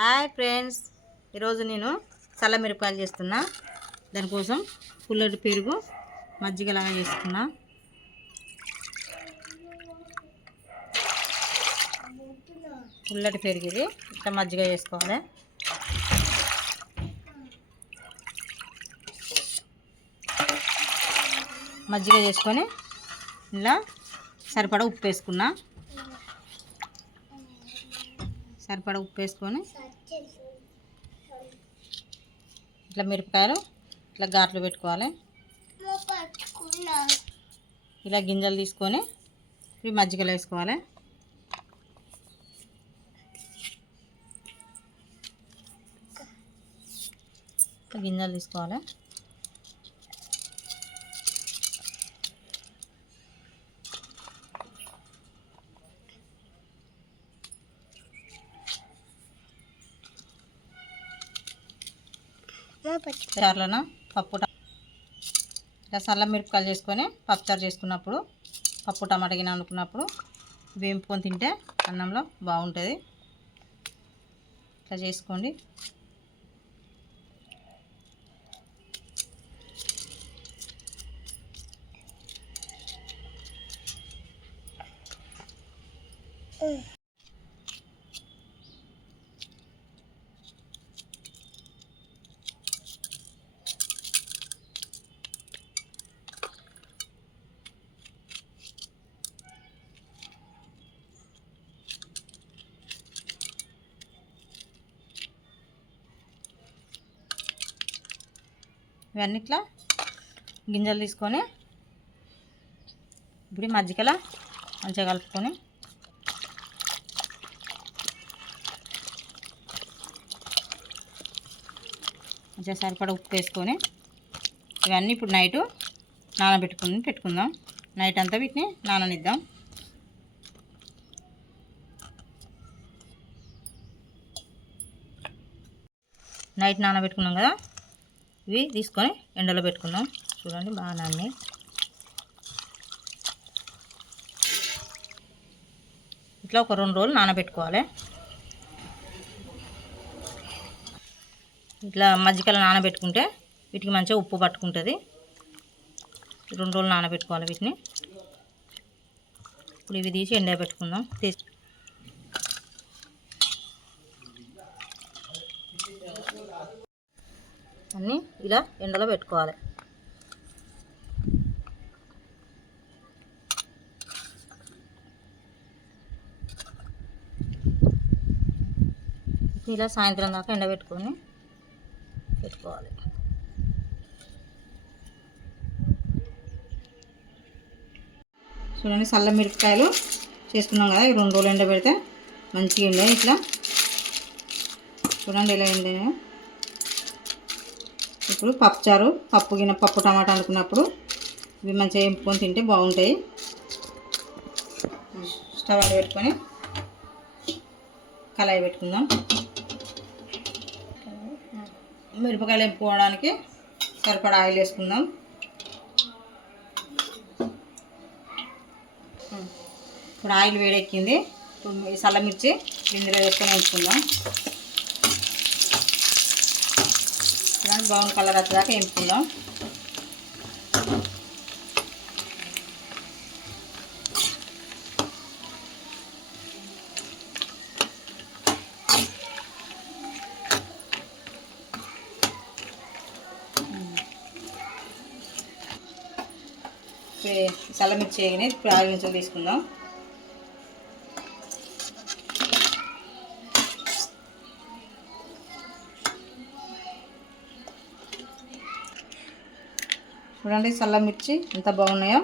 Hi friends. ఈరోజు నేను చల్ల మిరపకాయలు చేస్తున్నా. దానికోసం పుల్లటి పెరుగు మజ్జిగలాగా చేసుకున్నా. పుల్లటి పెరుగు ఇది. ఇట్లా మజ్జిగ చేసుకోవాలి. మజ్జిగ చేసుకొని ఇలా సరిపడా ఉప్పు వేసుకున్నా. సరిపడా ఉప్పు వేసుకొని ఇట్లా మిరపకాయలు ఇట్లా ఘాట్లు పెట్టుకోవాలి. ఇలా గింజలు తీసుకొని ఇవి మజ్జిగలో వేసుకోవాలి. గింజలు తీసుకోవాలి. చారులన పప్పు ఇలా సల్ల మిరపకాయలు చేసుకొని పప్పుచారు చేసుకున్నప్పుడు పప్పు టమాటా గిన్నె వండుకున్నప్పుడు వేంపుకొని తింటే అన్నంలో బాగుంటుంది. ఇట్లా చేసుకోండి. ఇవన్నీ ఇట్లా గింజలు తీసుకొని ఇప్పుడు మజ్జిగలా మజ్జిగలో మంచిగా కలుపుకొని మంచిగా సరిపడా ఉప్పు వేసుకొని ఇవన్నీ ఇప్పుడు నైటు నానబెట్టుకుని పెట్టుకుందాం. నైట్ అంతా వీటిని నాననిద్దాం. నైట్ నానబెట్టుకున్నాం కదా? ఇవి తీసుకొని ఎండలో పెట్టుకుందాం. చూడండి బాగా నాన్నాయి ఇట్లా ఒక రెండు రోజులు నానబెట్టుకోవాలి. ఇట్లా మజ్జిగలో నానబెట్టుకుంటే వీటికి మంచిగా ఉప్పు పట్టుకుంటుంది. రెండు రోజులు నానబెట్టుకోవాలి వీటిని. ఇప్పుడు ఇవి తీసి ఎండ పెట్టుకుందాం. తీసి అన్నీ ఇలా ఎండలో పెట్టుకోవాలి. ఇలా సాయంత్రం దాకా ఎండబెట్టుకొని పెట్టుకోవాలి. చూడండి సల్ల మిరపకాయలు చేసుకున్నాం కదా ఈ రెండు రోజులు ఎండబెడితే మంచిగా ఎండాయి ఇట్లా. చూడండి ఇలా ఎండాయి ఇప్పుడు పప్పుచారు పప్పు గిన్నె పప్పు టమాటా అనుకున్నప్పుడు ఇవి మంచిగా ఎంపుకొని తింటే బాగుంటాయి. స్టవ్ ఆడ పెట్టుకొని కళాయి పెట్టుకుందాం. మిరపకాయలు ఎంపుకోవడానికి సరిపడా ఆయిల్ వేసుకుందాం. ఇప్పుడు ఆయిల్ వేడెక్కింది. ఇప్పుడు సల్లమిర్చి ఇందులో వేసుకొని ఉంచుకుందాం చూడండి బ్రౌన్ కలర్ వచ్చేదాకా ఎంపుకుందాం చల్లమిర్చి వేగినాయి. ఇప్పుడు ఆయిల్ తీసుకుందాం. చూడండి సల్ల మిర్చి ఎంత బాగున్నాయో.